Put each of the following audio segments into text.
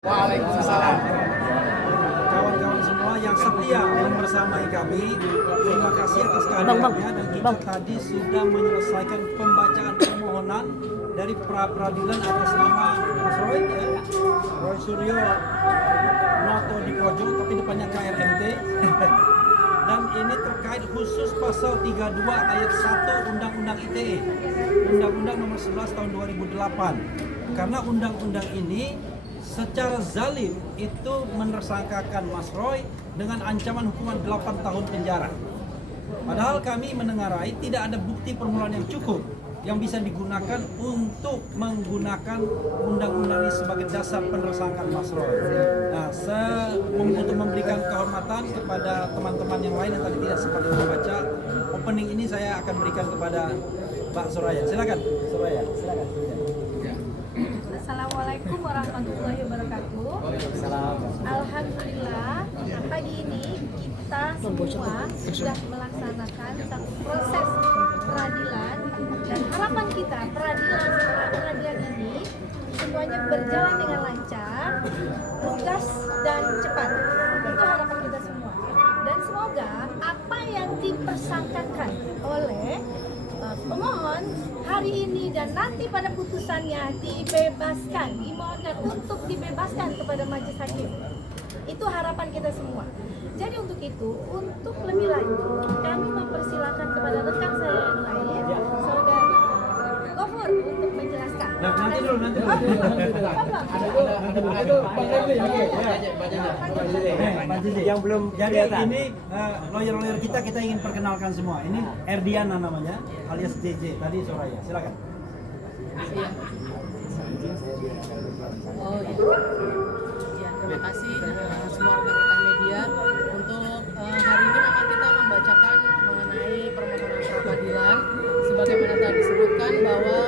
Waalaikumsalam. Kawan-kawan semua yang setia membersamai kami, terima kasih atas kehadirannya dan kita tadi sudah menyelesaikan pembacaan permohonan dari pra-peradilan atas nama Mas Roy, Roy Suryo Noto Dipojo, tapi depannya KRMT. Dan ini terkait khusus pasal 32 ayat 1 Undang-Undang ITE, Undang-Undang nomor 11 tahun 2008. Karena undang-undang ini secara zalim itu menersangkakan Mas Roy dengan ancaman hukuman 8 tahun penjara. Padahal kami menengarai tidak ada bukti permulaan yang cukup yang bisa digunakan untuk menggunakan undang-undang ini sebagai dasar penersangkaan Mas Roy. Nah, untuk memberikan kehormatan kepada teman-teman yang lain yang tadi tidak sempat membaca opening ini, saya akan berikan kepada Pak Soraya. Silakan, Soraya. Silakan. Assalamualaikum warahmatullahi wabarakatuh. Alhamdulillah, pagi ini kita semua sudah melaksanakan satu proses peradilan dan harapan kita peradilan ini semuanya berjalan dengan lancar, lugas dan cepat. Itu harapan kita semua. Dan semoga apa yang dipersangkakan oleh pemohon hari ini dan nanti pada putusannya dibebaskan, dimohonkan untuk dibebaskan kepada majelis hakim. Itu harapan kita semua. Jadi untuk itu, untuk lebih lanjut, kami mempersilahkan kepada rekan saya yang lain, saudara Gofur, untuk menjelaskan. Nah, nanti dulu. Yang belum. Jadi ini lawyer-lawyer kita ingin perkenalkan semua. Ini Erdiana namanya, alias JJ. Tadi Soraya. Silakan. Terima kasih semua rekan-rekan media untuk hari ini memang kita membacakan mengenai permohonan pra-peradilan sebagaimana tadi disebutkan bahwa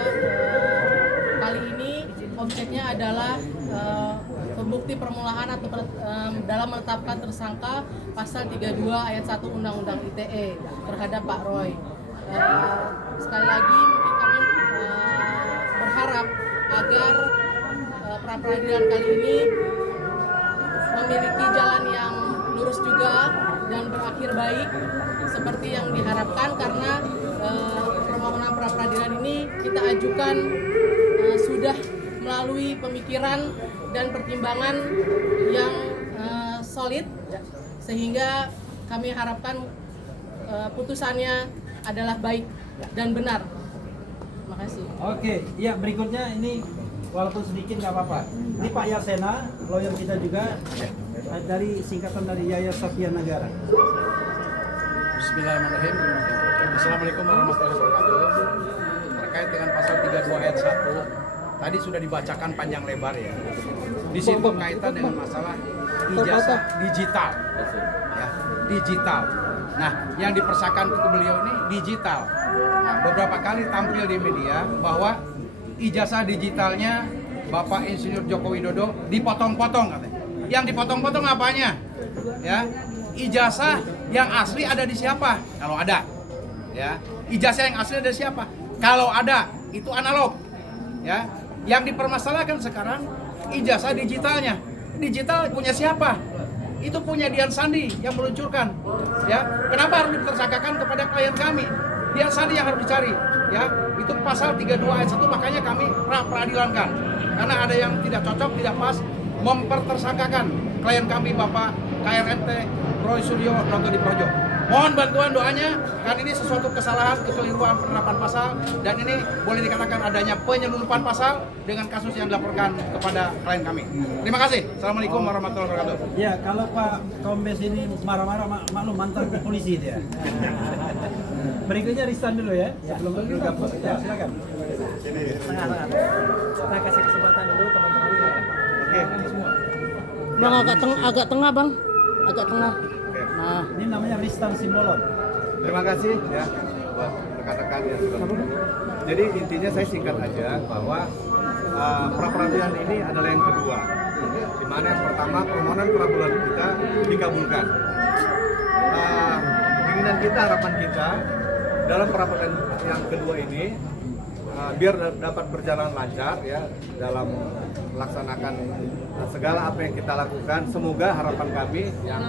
kali ini objeknya adalah pembukti permulaan atau dalam menetapkan tersangka pasal 32 ayat 1 Undang-Undang ITE terhadap Pak Roy. Sekali lagi mungkin kami berharap agar pra-peradilan kali ini memiliki jalan yang lurus juga dan berakhir baik seperti yang diharapkan, karena permohonan pra-peradilan ini kita ajukan sudah melalui pemikiran dan pertimbangan yang solid, sehingga kami harapkan putusannya adalah baik dan benar. Terima kasih. Oke, ya berikutnya ini walaupun sedikit nggak apa-apa. Ini Pak Yasena, lawyer kita juga dari singkatan dari Yayasan Satya Negara. Bismillahirrahmanirrahim. Assalamualaikum warahmatullahi wabarakatuh. Terkait dengan pasal 32 ayat 1, tadi sudah dibacakan panjang lebar ya. Di situ kaitan dengan masalah ijazah digital. Ya, digital. Nah, yang dipersakan ke beliau ini digital. Nah, beberapa kali tampil di media bahwa ijazah digitalnya Bapak Insinyur Joko Widodo dipotong-potong katanya. Yang dipotong-potong apanya? Ya, ijazah yang asli ada di siapa? Kalau ada. Ya, ijazah yang asli ada di siapa? Kalau ada, itu analog. Ya, yang dipermasalahkan sekarang ijazah digitalnya. Digital punya siapa? Itu punya Dian Sandi yang meluncurkan. Ya, kenapa harus ditersangkakan kepada klien kami? Dian Sandi yang harus dicari. Ya, itu pasal 32 ayat 1, makanya kami pra-peradilankan. Karena ada yang tidak cocok, tidak pas mempertersangkakan klien kami Bapak KRMT Roy Suryo Noto Dipojo. Mohon bantuan doanya, kan ini sesuatu kesalahan, kekeliruan penerapan pasal, dan ini boleh dikatakan adanya penyelundupan pasal dengan kasus yang dilaporkan kepada klien kami. Terima kasih. Assalamualaikum warahmatullahi wabarakatuh. Ya, kalau Pak Kombes ini marah-marah, maklum mantan polisi dia. Berikutnya Ristan dulu ya, sebelum bergabung. Ya, silakan. Tengah-tengah. Kita kasih kesempatan dulu teman-teman. Oke, semua. Bang, agak tengah bang, agak tengah. Nah, ini namanya Ristan Simbolon. Terima kasih ya buat rekan-rekan yang sudah. Jadi intinya saya singkat aja bahwa pra-peradilan ini adalah yang kedua, di mana yang pertama permohonan pra-peradilan kita dikabulkan. Keinginan kita, harapan kita dalam pra-peradilan yang kedua ini biar dapat berjalan lancar ya dalam melaksanakan segala apa yang kita lakukan. Semoga harapan kami yang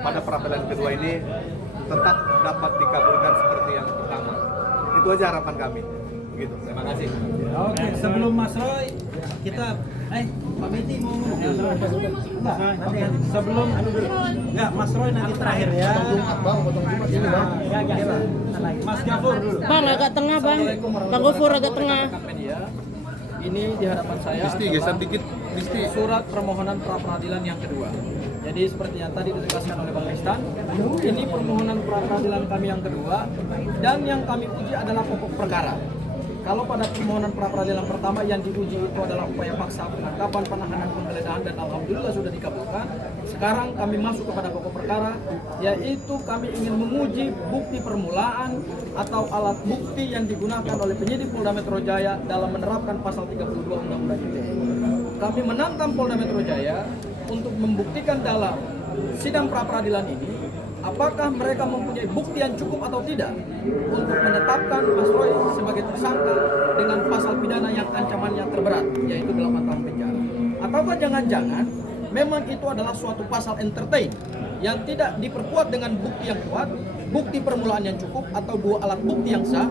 pada peradilan kedua ini tetap dapat dikabulkan seperti yang pertama. Itu aja harapan kami. Begitu. Terima kasih. Oke, sebelum Mas Roy, kita Pak Meti mau ngomong. Enggak, nanti sebelum enggak Mas Roy nanti terakhir ya. Mas Gafur dulu. Bang agak tengah bang. Bang Gofur agak tengah. Media. Ini di hadapan saya surat permohonan pra peradilan yang kedua. Jadi seperti yang tadi ditegaskan oleh Bang Ristan, ini permohonan pra peradilan kami yang kedua dan yang kami uji adalah pokok perkara. Kalau pada permohonan pra peradilan pertama yang diuji itu adalah upaya paksa penangkapan, penahanan, penggeledahan dan alhamdulillah sudah dikabulkan. Sekarang kami masuk kepada pokok perkara, yaitu kami ingin menguji bukti permulaan atau alat bukti yang digunakan oleh penyidik Polda Metro Jaya dalam menerapkan pasal 32 Undang-Undang ITE. Kami menantang Polda Metro Jaya untuk membuktikan dalam sidang pra peradilan ini apakah mereka mempunyai bukti yang cukup atau tidak untuk menetapkan Mas Roy sebagai tersangka dengan pasal pidana yang ancamannya terberat, yaitu 8 tahun penjara. Ataukah jangan-jangan memang itu adalah suatu pasal entertain yang tidak diperkuat dengan bukti yang kuat, bukti permulaan yang cukup, atau dua alat bukti yang sah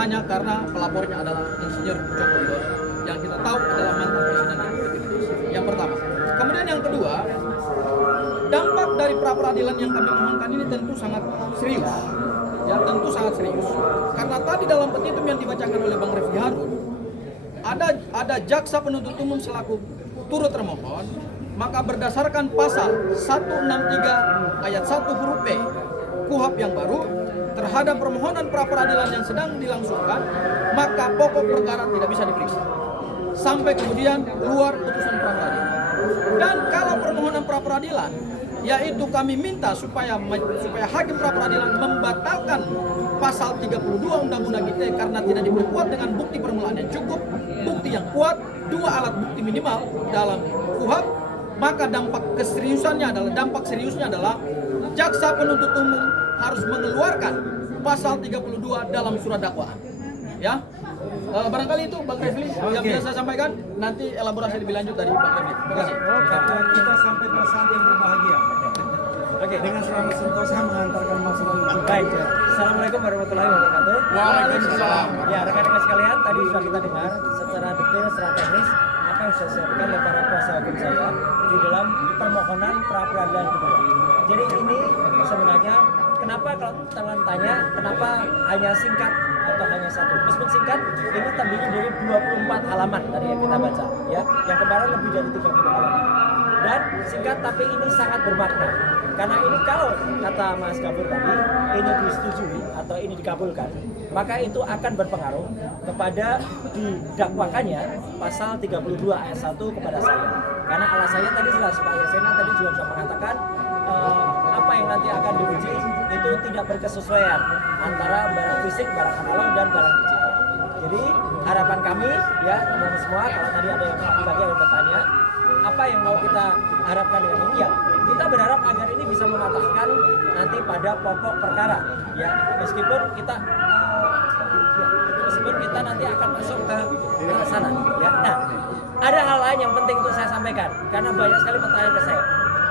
hanya karena pelapornya adalah Insinyur Joko Widodo yang kita tahu adalah mantan Presiden Republik Indonesia. Yang pertama. Kemudian yang kedua, dampak dari pra peradilan yang kami mohonkan ini tentu sangat serius. Ya, tentu sangat serius. Karena tadi dalam petitum yang dibacakan oleh Bang Refli Harun, ada jaksa penuntut umum selaku turut termohon, maka berdasarkan pasal 163 ayat 1 huruf B KUHP yang baru terhadap permohonan pra peradilan yang sedang dilangsungkan, maka pokok perkara tidak bisa diperiksa sampai kemudian keluar putusan pra peradilan. Dan kalau permohonan pra peradilan, yaitu kami minta supaya hakim pra peradilan membatalkan pasal 32 Undang-Undang ITE karena tidak diperkuat dengan bukti permulaan yang cukup, bukti yang kuat, dua alat bukti minimal dalam KUHP, maka dampak seriusnya adalah jaksa penuntut umum harus mengeluarkan pasal 32 dalam surat dakwaan. Ya. Barangkali itu Bang Refli yang bisa saya sampaikan, nanti elaborasi lebih lanjut dari Bang Refli. Terima kasih. Kita sampai pada saat yang berbahagia. Oke, dengan selamat sentosa mengantarkan Mas Roy. Baik, Assalamualaikum warahmatullahi wabarakatuh. Waalaikumsalam. Ya, rekan-rekan sekalian, tadi sudah kita dengar secara detail, secara teknis apa yang sudah disampaikan oleh para kuasa hukum saya di dalam permohonan pra peradilan kedua. Jadi ini sebenarnya kenapa kalau teman tanya kenapa hanya singkat atau hanya satu? Meskipun singkat, ini terdiri dari 24 halaman tadi yang kita baca, ya. Yang kemarin lebih dari 30 halaman. Dan singkat tapi ini sangat bermakna. Karena ini kalau kata Mas Gafur tadi, ini disetujui atau ini dikabulkan, maka itu akan berpengaruh kepada didakwakannya pasal 32 ayat 1 kepada saya. Karena alasannya tadi jelas, Pak Yasena tadi juga sudah mengatakan apa yang nanti akan diuji itu tidak berkesesuaian antara barang fisik, barang analog dan barang digital. Jadi harapan kami ya teman-teman semua, kalau tadi ada yang bertanya apa yang mau kita harapkan dengan ini, ya kita berharap agar ini bisa mematahkan nanti pada pokok perkara, ya meskipun kita nanti akan masuk ke sana, ya. Nah, ada hal lain yang penting untuk saya sampaikan karena banyak sekali pertanyaan ke saya.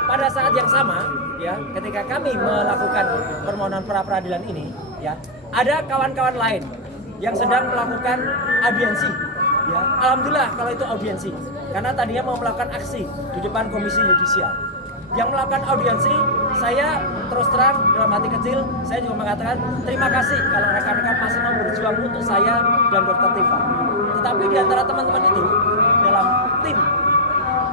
Pada saat yang sama, ya ketika kami melakukan permohonan pra peradilan ini, ya ada kawan-kawan lain yang sedang melakukan audiensi. Ya, alhamdulillah kalau itu audiensi, karena tadinya mau melakukan aksi di depan Komisi Yudisial. Yang melakukan audiensi, saya terus terang dalam hati kecil, saya juga mengatakan terima kasih kalau rekan-rekan masih mau berjuang untuk saya dan Dr. Tifa. Tetapi di antara teman-teman itu dalam tim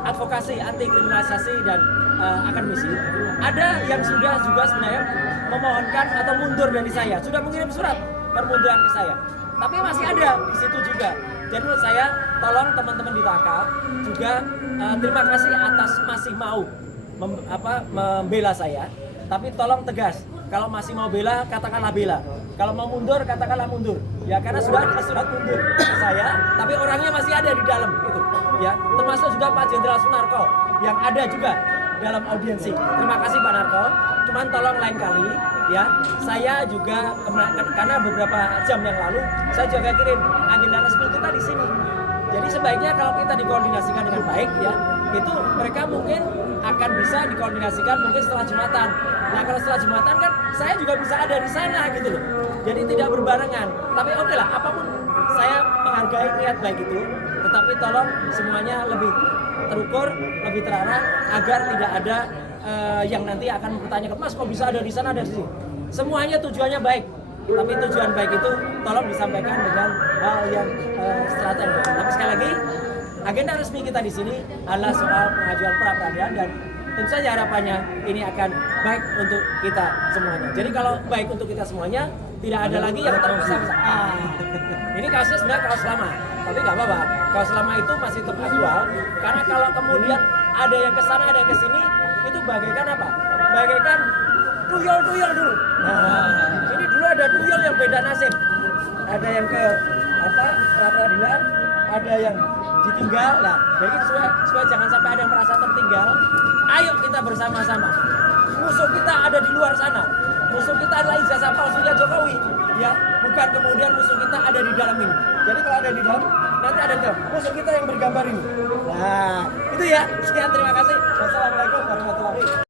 advokasi anti kriminalisasi dan akademisi, ada yang sudah juga sebenarnya memohonkan atau mundur dari saya, sudah mengirim surat permunduran ke saya. Tapi masih ada di situ juga. Jadi menurut saya, tolong teman-teman di TAKA juga terima kasih atas masih mau membela saya. Tapi tolong tegas, kalau masih mau bela, katakanlah bela. Kalau mau mundur, katakanlah mundur. Ya karena sudah ada surat mundur ke saya, tapi orangnya masih ada di dalam itu. Ya termasuk juga Pak Jenderal Sunarko yang ada juga dalam audiensi. Terima kasih Pak Narto. Cuman tolong lain kali ya, saya juga karena beberapa jam yang lalu saya juga kirim agenda resmi kita di sini. Jadi sebaiknya kalau kita dikoordinasikan dengan baik ya, itu mereka mungkin akan bisa dikoordinasikan mungkin setelah Jumatan. Nah kalau setelah Jumatan kan saya juga bisa ada di sana gitu loh. Jadi tidak berbarengan. Tapi oke lah, apapun saya menghargai niat baik itu, tetapi tolong semuanya lebih terukur, lebih terarah agar tidak ada yang nanti akan bertanya, Mas kok bisa ada di sana, ada di sini. Semuanya tujuannya baik, tapi tujuan baik itu tolong disampaikan dengan hal yang strategis. Tapi sekali lagi, agenda resmi kita di sini adalah soal pengajuan pra peradilan dan tentu saja harapannya ini akan baik untuk kita semuanya. Jadi kalau baik untuk kita semuanya, tidak ada lagi yang terpisah-pisah. Ini kasusnya sebenarnya kaos lama, tapi nggak apa-apa. Kaos lama itu masih tetap aktual, karena kalau kemudian ada yang ke sana, ada yang ke sini, itu bagaikan apa? Bagaikan tuyul-tuyul dulu. Ini dulu ada tuyul yang beda nasib. Ada yang ke pra peradilan, ada yang ditinggal. Nah, jadi supaya jangan sampai ada yang merasa tertinggal. Ayo kita bersama-sama. Musuh kita ada di luar sana. Musuh kita adalah ijazah palsunya Jokowi. Ya, bukan kemudian musuh kita ada di dalam ini. Jadi kalau ada di dalam, nanti ada di dalam. Musuh kita yang bergambar ini. Nah, itu ya. Sekian, terima kasih. Wassalamualaikum warahmatullahi wabarakatuh.